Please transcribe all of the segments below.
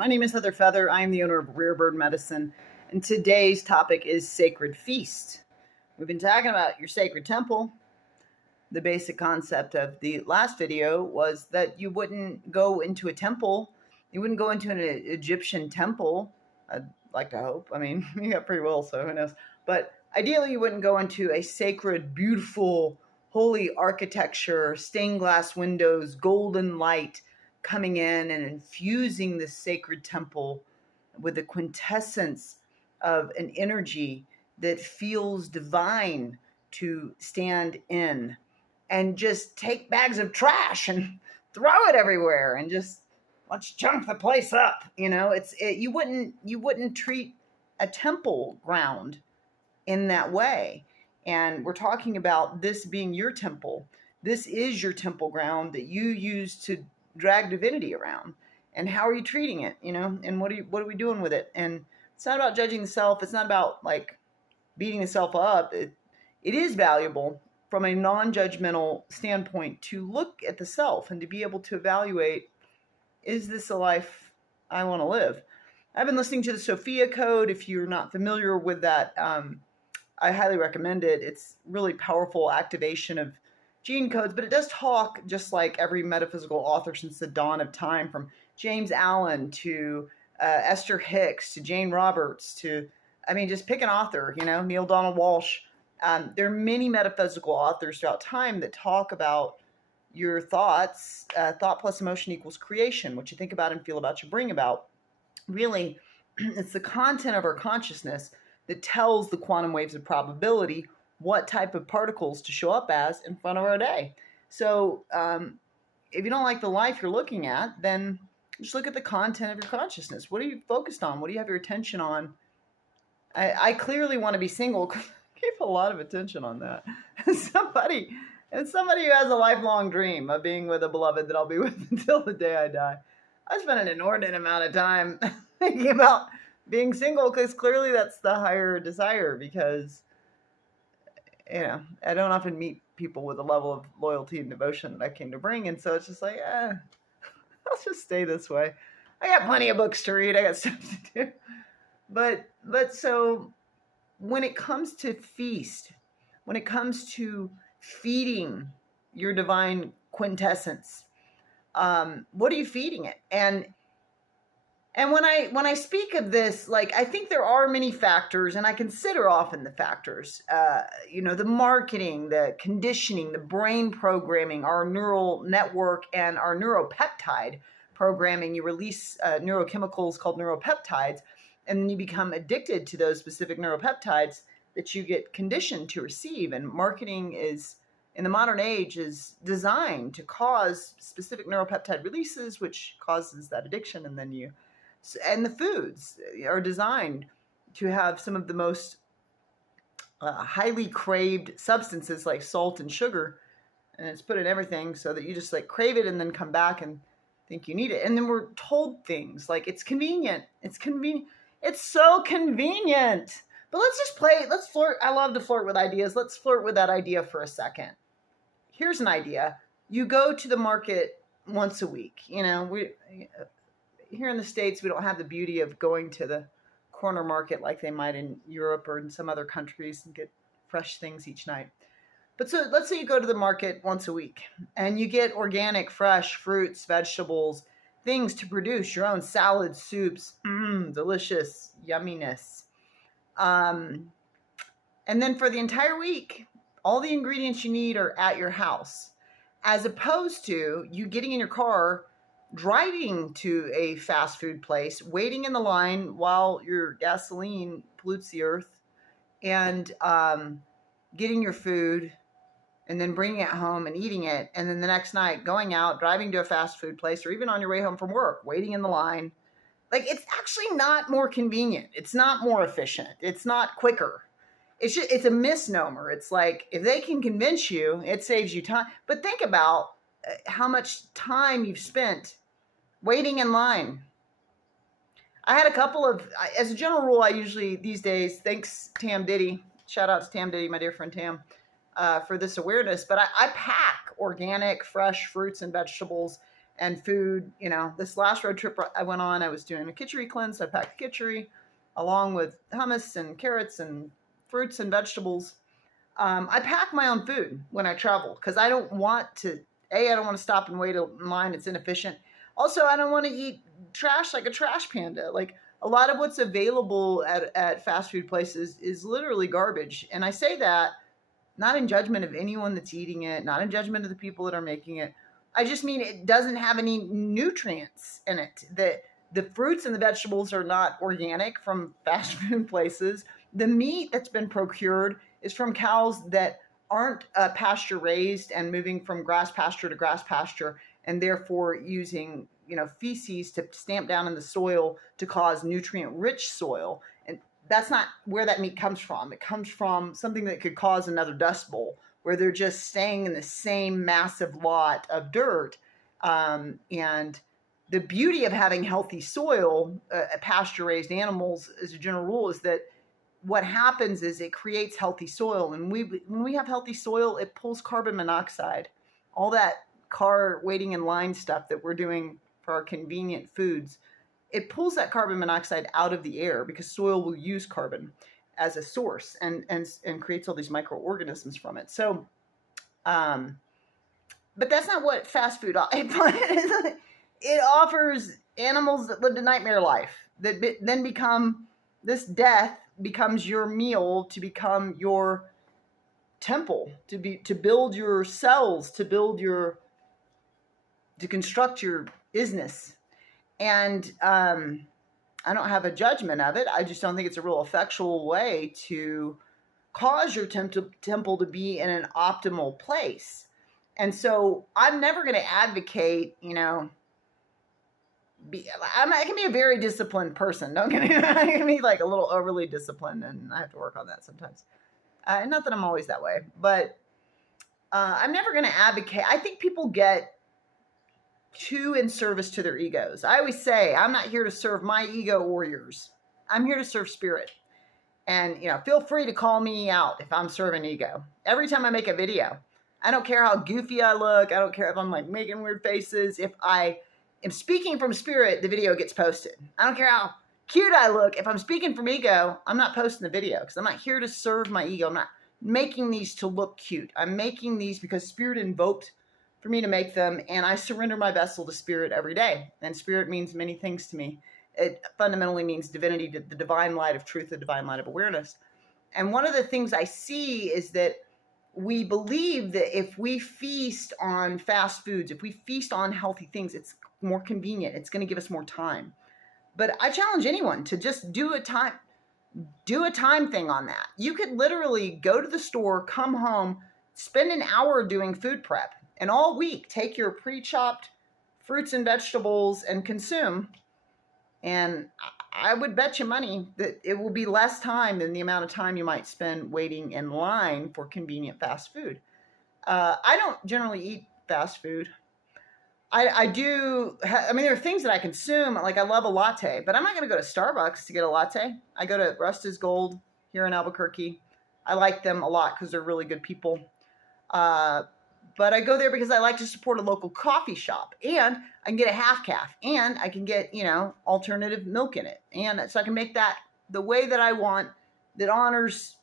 My name is Heather Feather. I am the owner of Rare Bird Medicine, and today's topic is Sacred Feast. We've been talking about your sacred temple. The basic concept of the last video was that you wouldn't go into a temple. You wouldn't go into an Egyptian temple. I'd like to hope. I mean, you got free will, so who knows. But ideally, you wouldn't go into a sacred, beautiful, holy architecture, stained glass windows, golden light coming in and infusing the sacred temple with the quintessence of an energy that feels divine to stand in, and just take bags of trash and throw it everywhere and just let's junk the place up. You wouldn't treat a temple ground in that way. And we're talking about this being your temple. This is your temple ground that you use to drag divinity around. And how are you treating it? And what are we doing with it? And it's not about judging the self. It's not about like beating the self up. It is valuable from a non-judgmental standpoint to look at the self and to be able to evaluate, is this a life I want to live? I've been listening to the Sophia Code. If you're not familiar with that, I highly recommend it. It's really powerful activation of gene codes, but it does talk just like every metaphysical author since the dawn of time, from James Allen to Esther Hicks to Jane Roberts to, just pick an author, Neil Donald Walsh. There are many metaphysical authors throughout time that talk about your thoughts. Thought plus emotion equals creation. What you think about and feel about, you bring about. Really, it's the content of our consciousness that tells the quantum waves of probability what type of particles to show up as in front of our day. So if you don't like the life you're looking at, then just look at the content of your consciousness. What are you focused on? What do you have your attention on? I clearly want to be single because I keep a lot of attention on that. Somebody who has a lifelong dream of being with a beloved that I'll be with until the day I die. I spent an inordinate amount of time thinking about being single because clearly that's the higher desire, because I don't often meet people with a level of loyalty and devotion that I came to bring. And so it's just like, I'll just stay this way. I got plenty of books to read. I got stuff to do. But so when it comes to feast, when it comes to feeding your divine quintessence, what are you feeding it? And when I speak of this, like, I think there are many factors, and I consider often the factors, the marketing, the conditioning, the brain programming, our neural network, and our neuropeptide programming. You release neurochemicals called neuropeptides, and then you become addicted to those specific neuropeptides that you get conditioned to receive. And marketing is, in the modern age, is designed to cause specific neuropeptide releases, which causes that addiction, and then and the foods are designed to have some of the most highly craved substances like salt and sugar, and it's put in everything so that you just like crave it and then come back and think you need it. And then we're told things like it's convenient. It's convenient. It's so convenient. But let's flirt. I love to flirt with ideas. Let's flirt with that idea for a second. Here's an idea. You go to the market once a week. Here in the States, we don't have the beauty of going to the corner market like they might in Europe or in some other countries and get fresh things each night. But so let's say you go to the market once a week and you get organic, fresh fruits, vegetables, things to produce your own salads, soups, delicious yumminess. And then for the entire week, all the ingredients you need are at your house, as opposed to you getting in your car, driving to a fast food place, waiting in the line while your gasoline pollutes the earth, and getting your food and then bringing it home and eating it. And then the next night going out, driving to a fast food place, or even on your way home from work, waiting in the line. Like, it's actually not more convenient. It's not more efficient. It's not quicker. It's a misnomer. It's like, if they can convince you, it saves you time. But think about how much time you've spent waiting in line. I had a couple of, as a general rule, I usually these days, thanks Tam Diddy, shout out to Tam Diddy, my dear friend Tam, for this awareness, but I pack organic, fresh fruits and vegetables and food. You know, this last road trip I went on, I was doing a kitchery cleanse. I packed kitchery along with hummus and carrots and fruits and vegetables. I pack my own food when I travel because I don't want to. I don't want to stop and wait in line. It's inefficient. Also, I don't want to eat trash like a trash panda. Like a lot of what's available at fast food places is literally garbage. And I say that not in judgment of anyone that's eating it, not in judgment of the people that are making it. I just mean it doesn't have any nutrients in it. The fruits and the vegetables are not organic from fast food places. The meat that's been procured is from cows that aren't pasture raised and moving from grass pasture to grass pasture, and therefore using feces to stamp down in the soil to cause nutrient rich soil. And that's not where that meat comes from. It comes from something that could cause another dust bowl, where they're just staying in the same massive lot of dirt. And the beauty of having healthy soil, pasture raised animals as a general rule, is that what happens is it creates healthy soil. And when we have healthy soil, it pulls carbon monoxide. All that car waiting in line stuff that we're doing for our convenient foods, it pulls that carbon monoxide out of the air because soil will use carbon as a source and creates all these microorganisms from it. So, but that's not what fast food it offers. Animals that lived a nightmare life that then become, this death becomes your meal, to become your temple, to build your cells, to construct your isness. And I don't have a judgment of it. I just don't think it's a real effectual way to cause your temple to be in an optimal place. And so I'm never going to advocate, I can be a very disciplined person. Don't get me wrong. I can be like a little overly disciplined, and I have to work on that sometimes. Not that I'm always that way, but I'm never going to advocate. I think people get too in service to their egos. I always say, I'm not here to serve my ego or yours. I'm here to serve spirit. And, feel free to call me out if I'm serving ego. Every time I make a video, I don't care how goofy I look. I don't care if I'm like making weird faces. If I am speaking from spirit, the video gets posted. I don't care how cute I look. If I'm speaking from ego, I'm not posting the video because I'm not here to serve my ego. I'm not making these to look cute. I'm making these because spirit invoked for me to make them, and I surrender my vessel to spirit every day. And spirit means many things to me. It fundamentally means divinity, the divine light of truth, the divine light of awareness. And one of the things I see is that we believe that if we feast on fast foods, if we feast on healthy things, it's more convenient. It's going to give us more time. But I challenge anyone to just do a time thing on that. You could literally go to the store, come home, spend an hour doing food prep, and all week take your pre-chopped fruits and vegetables and consume. And I would bet you money that it will be less time than the amount of time you might spend waiting in line for convenient fast food. I don't generally eat fast food. There are things that I consume. Like I love a latte, but I'm not going to go to Starbucks to get a latte. I go to Rusta's Gold here in Albuquerque. I like them a lot because they're really good people. But I go there because I like to support a local coffee shop, and I can get a half calf, and I can get, alternative milk in it. And so I can make that the way that I want, that honors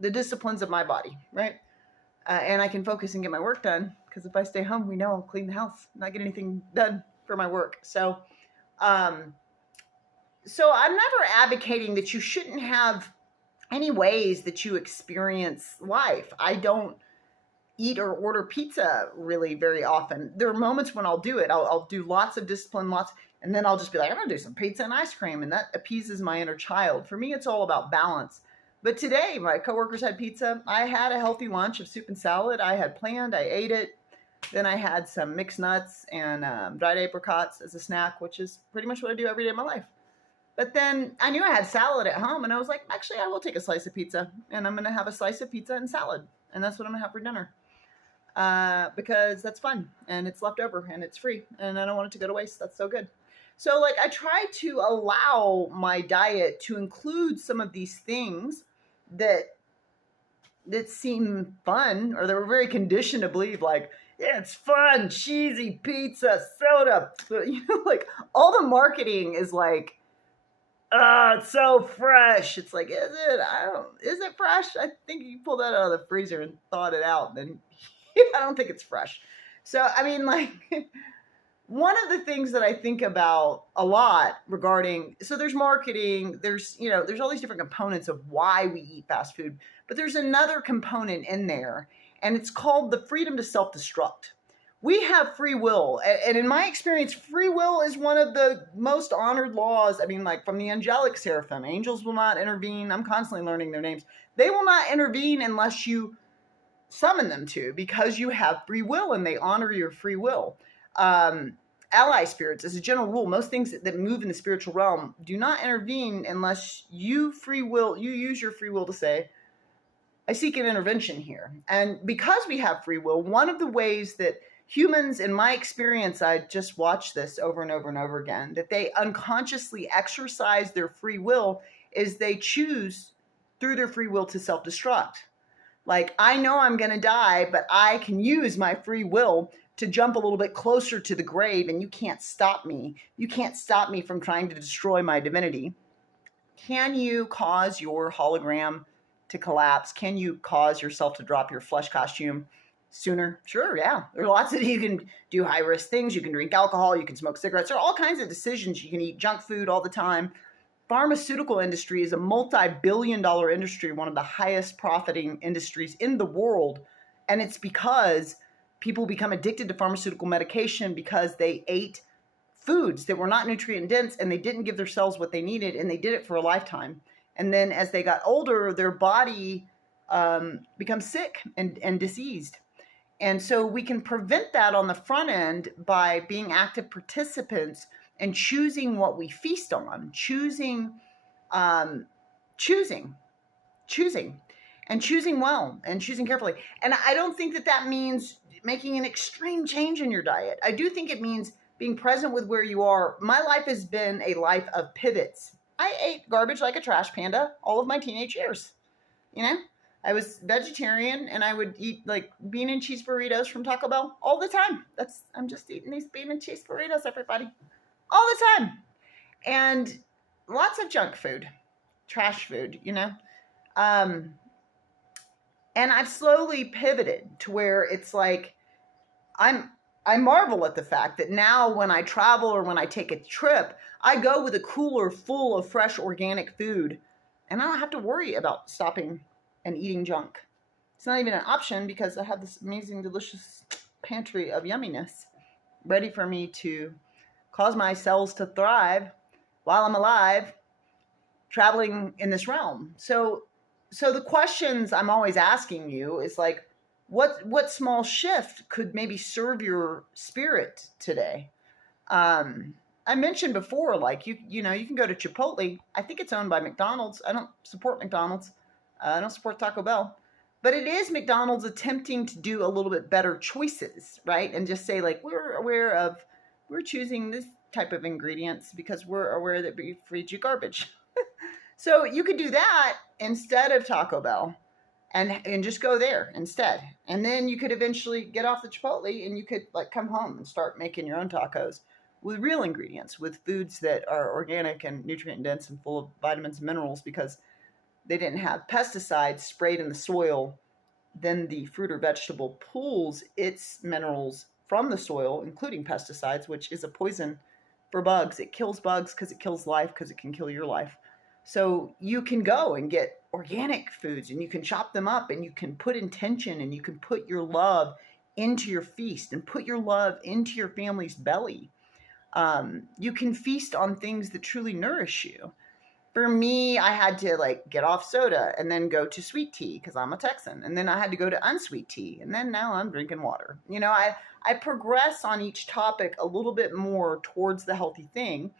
the disciplines of my body, right? And I can focus and get my work done, because if I stay home, we know I'll clean the house, not get anything done for my work. So I'm never advocating that you shouldn't have any ways that you experience life. I don't eat or order pizza really very often. There are moments when I'll do it. I'll do lots of discipline, and then I'll just be like, I'm going to do some pizza and ice cream, and that appeases my inner child. For me, it's all about balance. But today, my coworkers had pizza. I had a healthy lunch of soup and salad. I had planned. I ate it. Then I had some mixed nuts and dried apricots as a snack, which is pretty much what I do every day of my life. But then I knew I had salad at home, and I was like, actually, I will take a slice of pizza, and I'm going to have a slice of pizza and salad, and that's what I'm going to have for dinner. Because that's fun, and it's left over, and it's free, and I don't want it to go to waste. That's so good. So I try to allow my diet to include some of these things that seem fun, or they were very conditioned to believe, like, Yeah, it's fun, cheesy pizza, soda. Like all the marketing is like, oh, it's so fresh. It's like, is it? Is it fresh? I think you pulled that out of the freezer and thawed it out. Then I don't think it's fresh. So, I mean, like, one of the things that I think about a lot regarding, so there's marketing, there's all these different components of why we eat fast food, but there's another component in there, and it's called the freedom to self-destruct. We have free will, and in my experience, free will is one of the most honored laws. I mean, like from the angelic seraphim, angels will not intervene. I'm constantly learning their names. They will not intervene unless you summon them to, because you have free will and they honor your free will. Ally spirits, as a general rule, most things that move in the spiritual realm do not intervene unless you use your free will to say, I seek an intervention here. And because we have free will, one of the ways that humans, in my experience, I just watched this over and over and over again, that they unconsciously exercise their free will is they choose through their free will to self-destruct. Like, I know I'm going to die, but I can use my free will to jump a little bit closer to the grave, and you can't stop me. You can't stop me from trying to destroy my divinity. Can you cause your hologram to collapse? Can you cause yourself to drop your flesh costume sooner? Sure, yeah. There are lots of, you can do high-risk things. You can drink alcohol. You can smoke cigarettes. There are all kinds of decisions. You can eat junk food all the time. Pharmaceutical industry is a multi-billion-dollar industry, one of the highest profiting industries in the world. And it's because people become addicted to pharmaceutical medication because they ate foods that were not nutrient dense and they didn't give their cells what they needed, and they did it for a lifetime. And then as they got older, their body becomes sick and diseased. And so we can prevent that on the front end by being active participants and choosing what we feast on, choosing well, and choosing carefully. And I don't think that means making an extreme change in your diet. I do think it means being present with where you are. My life has been a life of pivots. I ate garbage like a trash panda all of my teenage years. I was vegetarian, and I would eat like bean and cheese burritos from Taco Bell all the time. I'm just eating these bean and cheese burritos, everybody. All the time. And lots of junk food, trash food, And I've slowly pivoted to where it's like, I marvel at the fact that now when I travel or when I take a trip, I go with a cooler full of fresh organic food, and I don't have to worry about stopping and eating junk. It's not even an option because I have this amazing, delicious pantry of yumminess ready for me to cause my cells to thrive while I'm alive, traveling in this realm. So the questions I'm always asking you is like, what small shift could maybe serve your spirit today? I mentioned before, like you can go to Chipotle. I think it's owned by McDonald's. I don't support McDonald's. I don't support Taco Bell. But it is McDonald's attempting to do a little bit better choices, right? And just say, like, we're choosing this type of ingredients because we're aware that we feed you garbage. So you could do that instead of Taco Bell and just go there instead. And then you could eventually get off the Chipotle and you could like come home and start making your own tacos with real ingredients, with foods that are organic and nutrient dense and full of vitamins and minerals, because they didn't have pesticides sprayed in the soil. Then the fruit or vegetable pulls its minerals from the soil, including pesticides, which is a poison for bugs. It kills bugs because it kills life, because it can kill your life. So you can go and get organic foods, and you can chop them up, and you can put intention, and you can put your love into your feast and put your love into your family's belly. You can feast on things that truly nourish you. For me, I had to like get off soda and then go to sweet tea because I'm a Texan. And then I had to go to unsweet tea. And then now I'm drinking water. I progress on each topic a little bit more towards the healthy thing.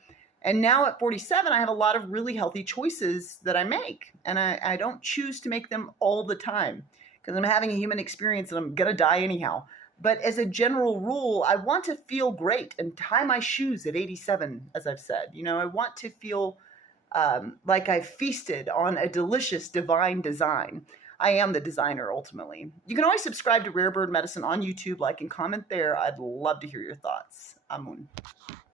And now at 47, I have a lot of really healthy choices that I make. And I don't choose to make them all the time because I'm having a human experience and I'm going to die anyhow. But as a general rule, I want to feel great and tie my shoes at 87, as I've said. I want to feel like I feasted on a delicious divine design. I am the designer ultimately. You can always subscribe to Rare Bird Medicine on YouTube, like and comment there. I'd love to hear your thoughts. Amun.